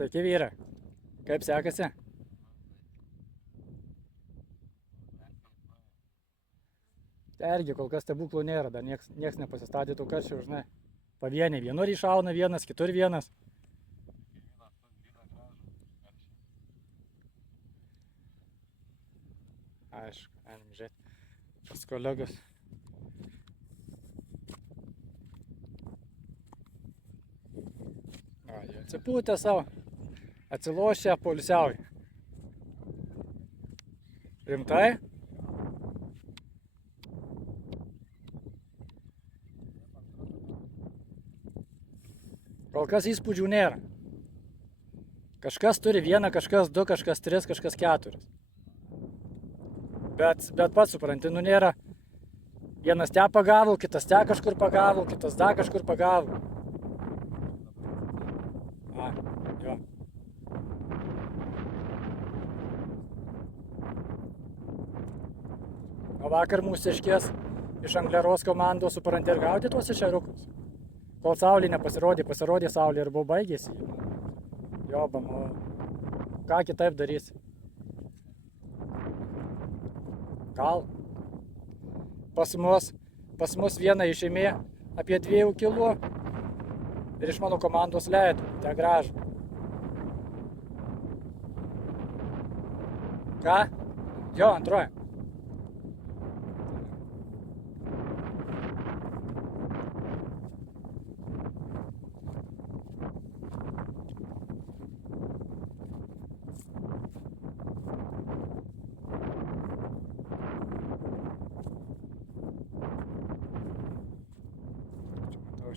Sveiki vyrai, kaip sekasi? Irgi kol kas stebuklų nėra, dar nieks nepasistatė tų karšių, žinai. Pavieniai, vienur iššauna vienas, kitur vienas. Aišku, galim žiūrėti pas kolegas. Jie atsipūtę savo, atsilošę, poilsiauja. Rimtai? Kol kas įspūdžių nėra. Kažkas turi vieną, kažkas du, kažkas tris, kažkas keturis. Bet pats supranti, nu nėra. Vienas te pagavo, kitas te kažkur pagavo, kitas dar kažkur pagavo. Jo. O vakar mūsiškės iš Angleros komandos supranti ir gauti tuos ešeriukus. Kol saulė nepasirodė, pasirodė saulė ir buvo baigėsi. Jobam, o ką kitaip darysi? Gal pas mus vieną išėmė apie 2 kilų ir iš mano komandos leido, te gražu. Ką? Jo, antroji.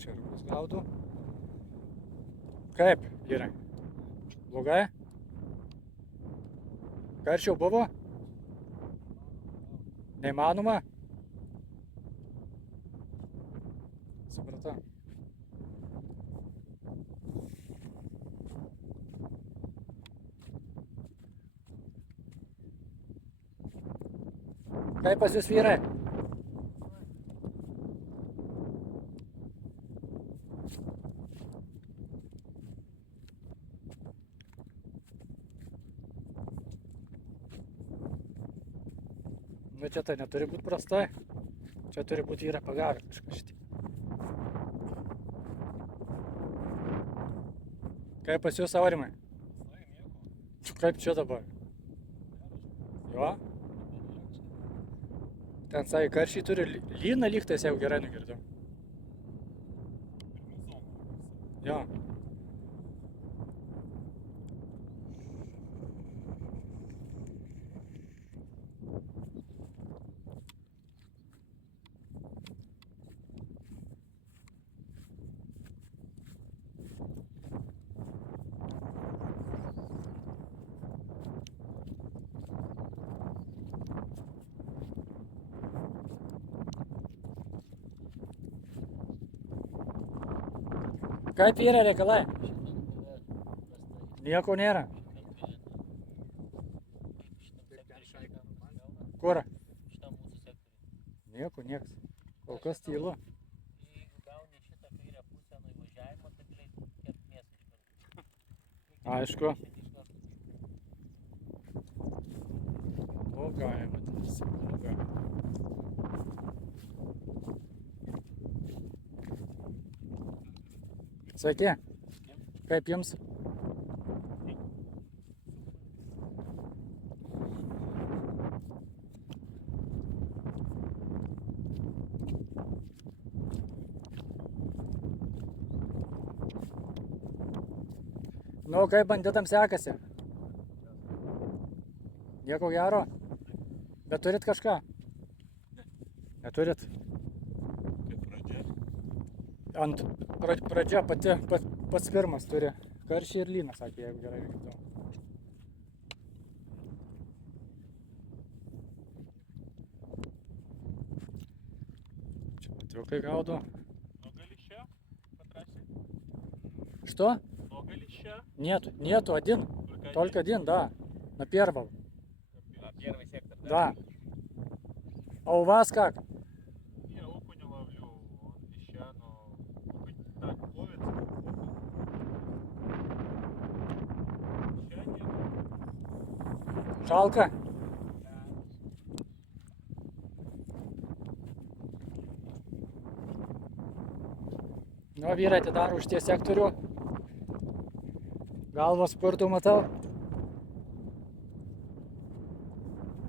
Šeriukus gaudau. Kaip, vyrai? Blogai? Karščiau buvo? Neįmanoma? Supratau. Kaip pas jūs vyrai? Nu čia tai neturi būti prastai. Čia turi būti vyrai pagavę kažką šitį. Kaip pas jūs, Aurimai? Kaip čia dabar? Jo? Ten sakė, karšiai turi lyną lygtais, jeigu gerai nugirdau. Jo. Kaip yra reikalai? Nieko nėra. Kur? Nieko, nieks. Kol kas tylu. Jeigu gauni šitą kairę pusę nuo įvažiavimo, tai galėtum kept mėsą iš karto. Aišku. Blogai, vadinasi, blogai. Sveiki. Kaip jums? Nu, kaip banditams sekasi? Nieko gero? Bet turit kažką? Neturit? Kaip pradžia? Ant pradžia pats pirmas turi karšį ir lyną, sakė, jeigu gerai girdau. Čia matriukai gaudo. Много леща потратили? Что? Много леща? Нету, один. Только один, да. На первом. Первый сектор, Да. А у вас как? Я окуня ловлю, он леща, но окунь так ловится. Šalka. Nu, vyrai atidaro už tie sektorių. Galvos spurtų matau.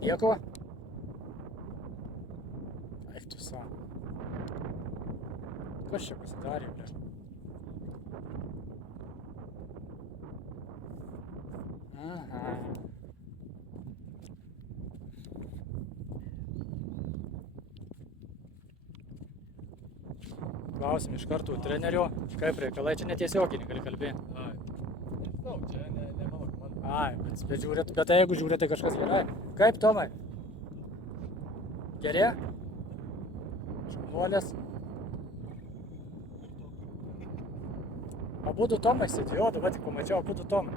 Nieko. Eik tu savo. Kas čia pasidarė, ble? Aha. Klausim iš karto trenerio, kaip reikalai, čia netiesioginį gali kalbėti. Nežinau, čia ne mano komanda. Ai, bet jeigu žiūrėt, tai kažkas gerai. Kaip Tomai? Geri? Šaunuolės? Abudu Tomai sėdi, jo, dabar tik pamačiau, abudu Tomai.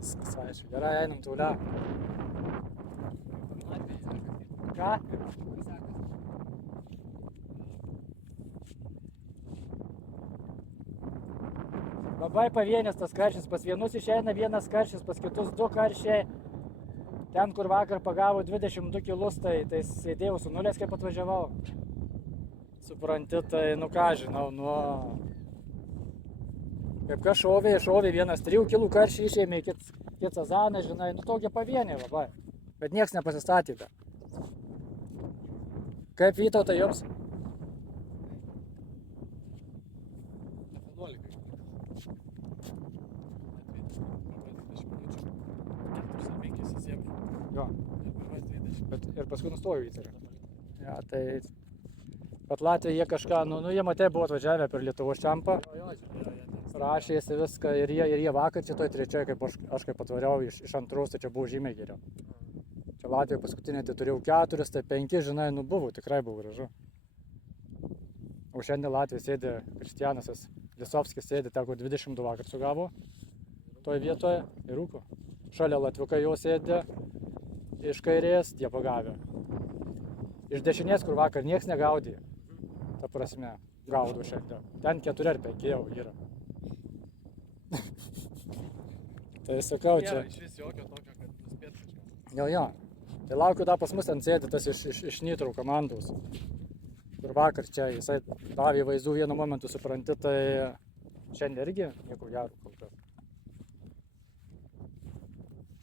Viskas aišku, gerai, einam toliau. Ką? Labai pavienės tas karštis, pas vienus išeina vienas karštis, pas kitus 2 karščiai. Ten, kur vakar pagavo 22 kilus, tai sėdėjau su nulės, kaip atvažiavau. Supranti, tai nu ką žinau, nu... Kaip kas šovė vienas 3 kilų karščiai išėmė, kit sazaną, žinai, nu tokia pavienė labai. Bet nieks nepasistatė dar. Kaip Vytautai jums? 11. Jo. Bet ir paskui nustojo įtarė. Ja, tai... Bet Latvija jie kažką, nu jie matė buvo atvažiavę per Lietuvos čempą. Rašėsi viską ir jie vakar čia toj trečioje, kaip aš kaip atvariau iš antros, tai čia buvo žymiai geriau. Čia Latvijoje paskutinė tai turėjau 4, tai 5, žinai, nu buvo, tikrai buvo gražu. O šiandien Latvijoje sėdė Kristianas Lisovskis, sėdė, teko 22 vakar sugavo toj vietoje ir rūko. Šalia latviukai jau sėdė, iš kairės tie pagavė. Iš dešinės, kur vakar nieks negaudė, ta prasme, gaudo šiandien. Ten 4 ar 5 jau yra. Tai sakau čia. Iš vis jokio tokio, kad nuspėt kažką. Jo. Tai laukiu dar pas mus ten sėdi tas iš Nitrų komandos. Kur vakar čia jisai davė vaizdų vienu momentu, supranti, tai šiandien irgi nieko gero kol kas.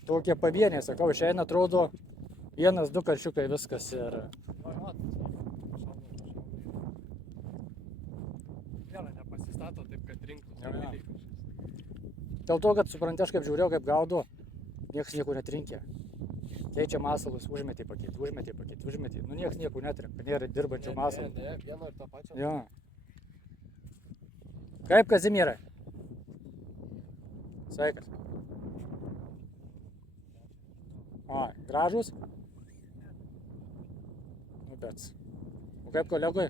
Tokie pavieniai, sakau, išeina atrodo 1-2 karšiukai viskas ir... Vieną nepasistato taip, kad rinktų stabiliai kažkas. Dėl to, kad supranti, aš kaip žiūrėjau, kaip gaudo, nieks nieko netrinkė. Keičia masalus, užmetė pakeitį. Nu nieks nieko netrinka, nėra dirbančių masalų. Ne, vieno ir to pačio. Jo. Kaip Kazimierai? Sveikas. Ai, gražus? Nu, bet. O kaip kolegoj?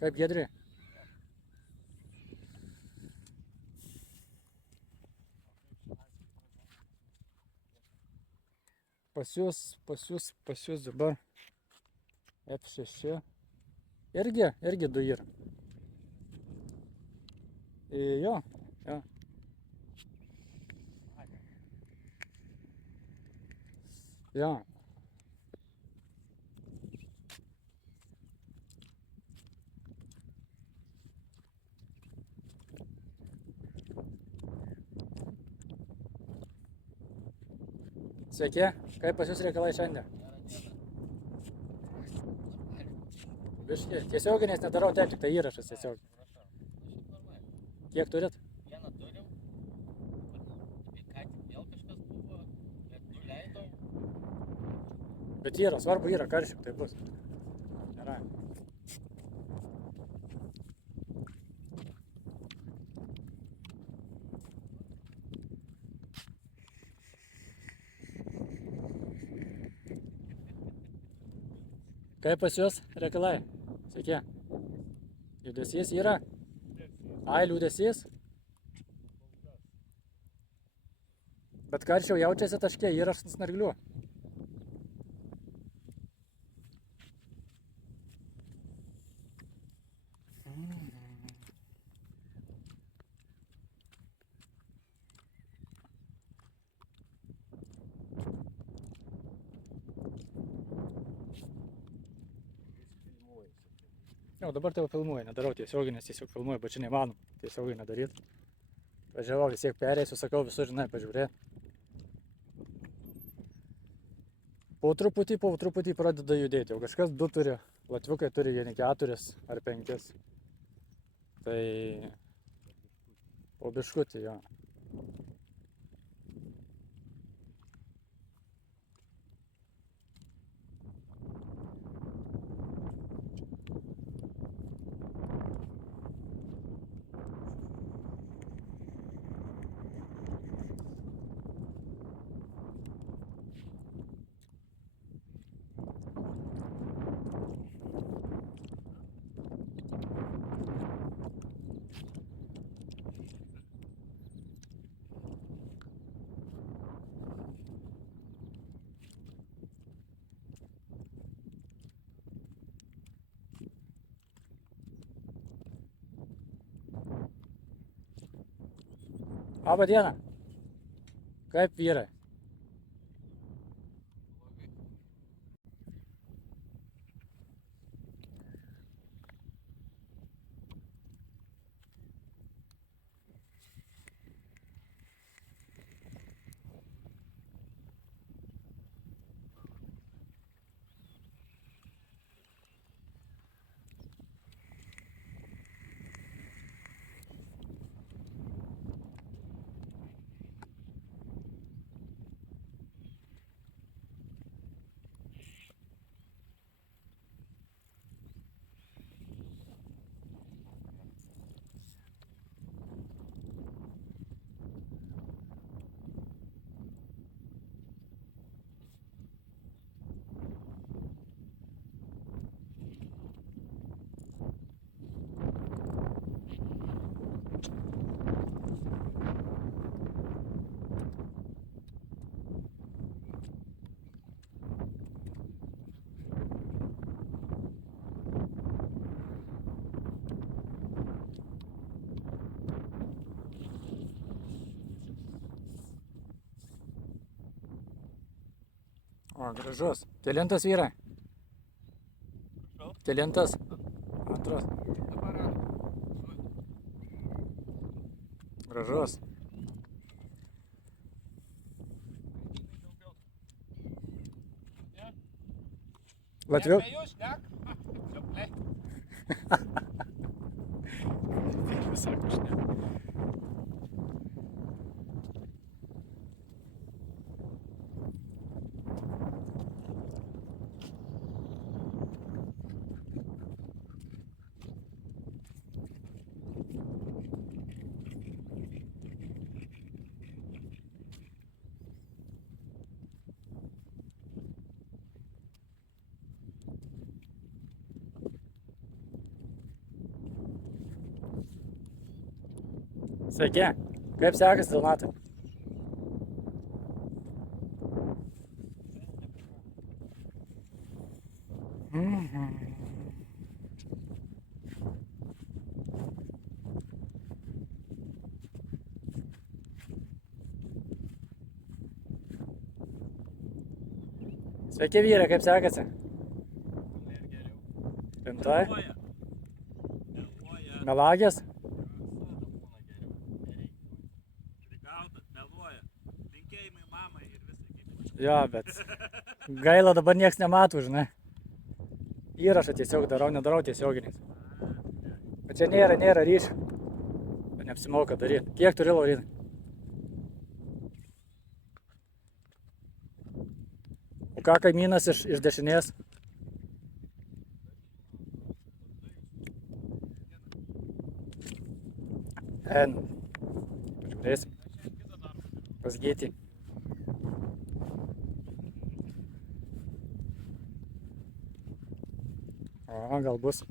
Kaip Giedri? Pas jūs dabar F6. Irgi 2 yra. Jo. Jo. Sveiki, kaip pas jūs reikalai šiandien? Biški, tiesioginės nedarau, taip, tik tai įrašas tiesiog. Kiek turit? Vieną turim, ką tik vėl kažkas buvo, bet nuleidau. Bet yra, svarbu yra, karšiuk tai bus. Gerai. Kaip pas jūs reikalai? Sveiki. Liūdesys yra? Ai, liūdesys? Bet karščiau jaučiasi taške, įrašas snarglių. Jau dabar tai jau filmuoju, nedarau tiesiogiai, nes tiesiog filmuoju, bet čia neįmanoma tiesiogiai nedaryti. Važiavau, vis tiek perėsiu, sakau visur, žinai, pažiūrė. Po truputį pradeda judėti, jau kažkas 2 turi, latviukai turi vieni 4 ar 5. Tai po biškutį, jo. Labą dieną. Kaip vyrai? O, gražus. Kelintas vyrai? Prašau? Kelintas? Antras. Dabar Gražus. Latviu? jūs, ne? Sako, aš ne. Sveiki. Kaip sekasi, Donatai? Sveiki vyrai, kaip sekasi? Rimtai? Melagės? Jo, bet gaila dabar nieks nemato, žinai. Įrašą tiesiog darau, nedarau tiesioginiais. Bet čia nėra ryšio. Neapsimoka daryti. Kiek turi, Laurinai? O ką kaimynas iš dešinės? Pažiūrėsim. Pas Gytį. O, gal bus.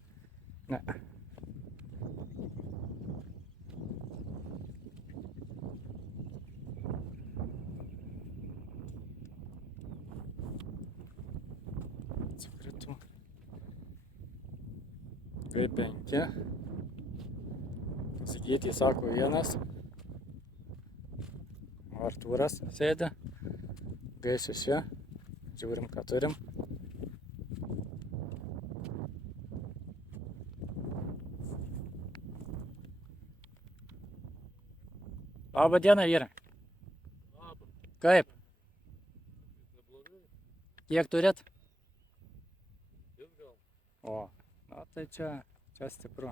Ne. Atsikrito. G5. Sigitį sako 1. Artūras sėdi. G6. Žiūrim, ką turim. Labą dieną, vyrai. Kaip? Kiek turit? O, na tai čia stipru.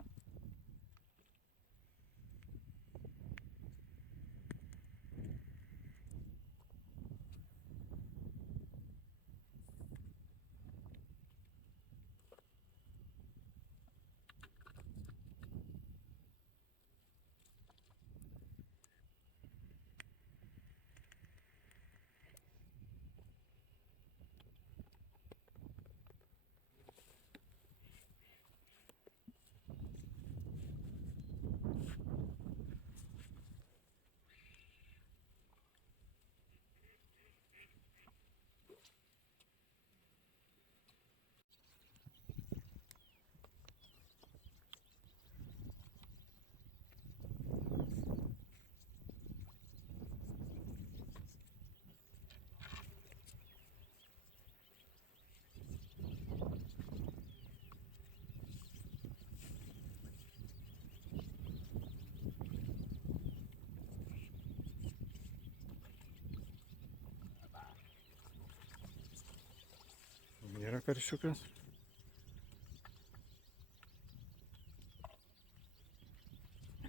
Yra karšiukas.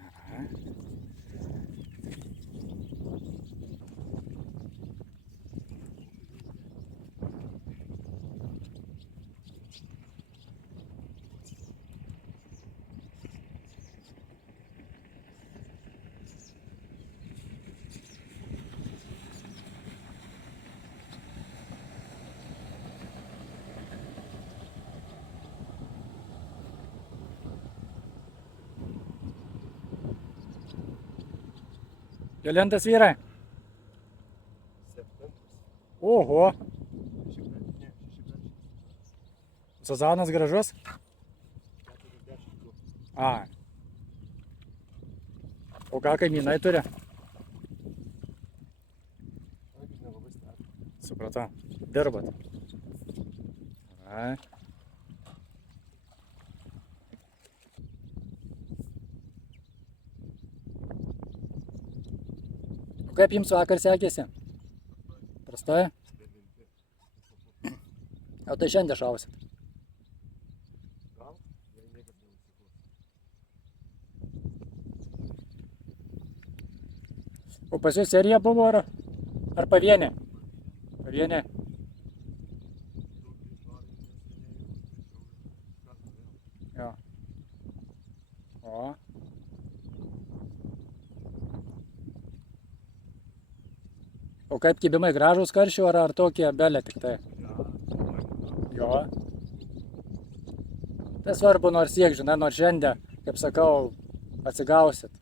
Aha. Kelintas, vyrai? Oho. Sezonas gražus? A. O ką kaimynai turi? Supratau. Dirbat. Ai. O kaip jums vakar sekėsi? Prastai? O tai šiandien šausit? O pas jūs serija buvo ar pavienė? Pavienė. Jo. O. O kaip kibimai gražūs karšių ar tokie belė tik tai? Jo. Tai svarbu nors siek, žinai, nors šiandien, kaip sakau, atsigausit.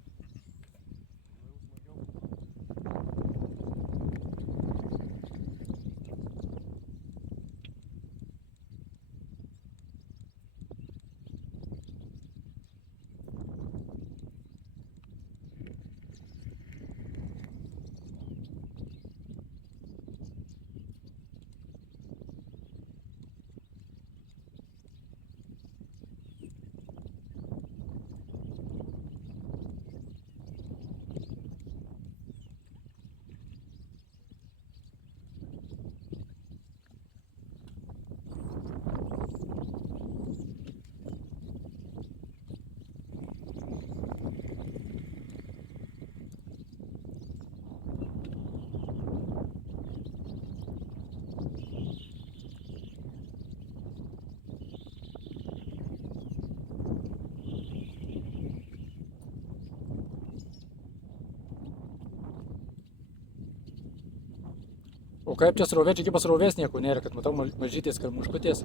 O kaip čia srovė, čia pas srovės nieko nėra, kad matau mažytės karmuškutės.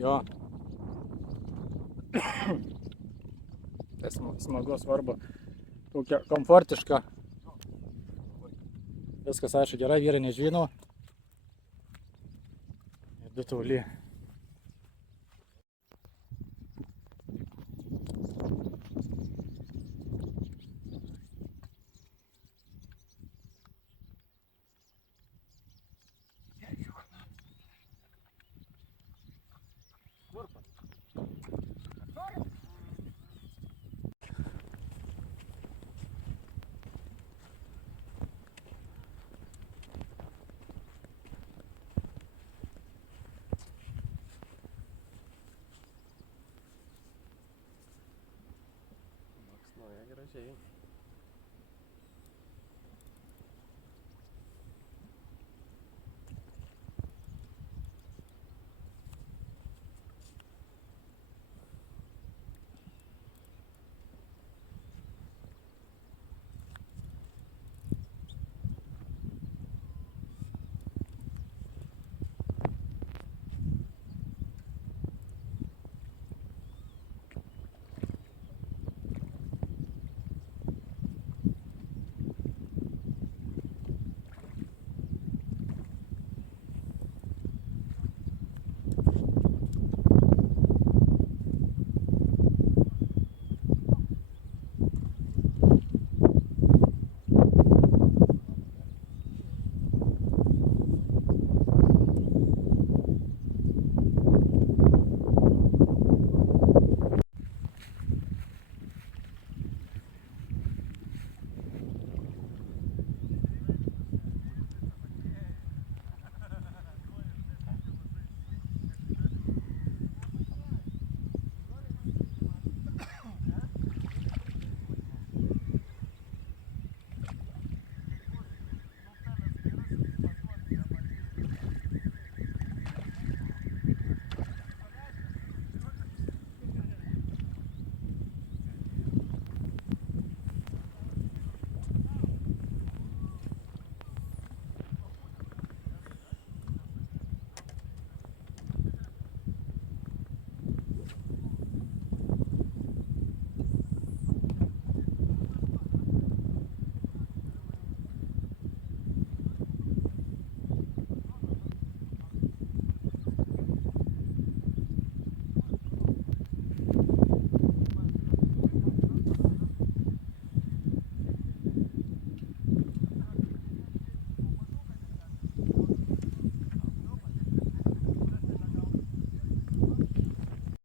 Jo. Tai smagu, svarbu. Tokia komfortiška. Viskas aišku gerai, vyrai nežvino. Du toli. Čia.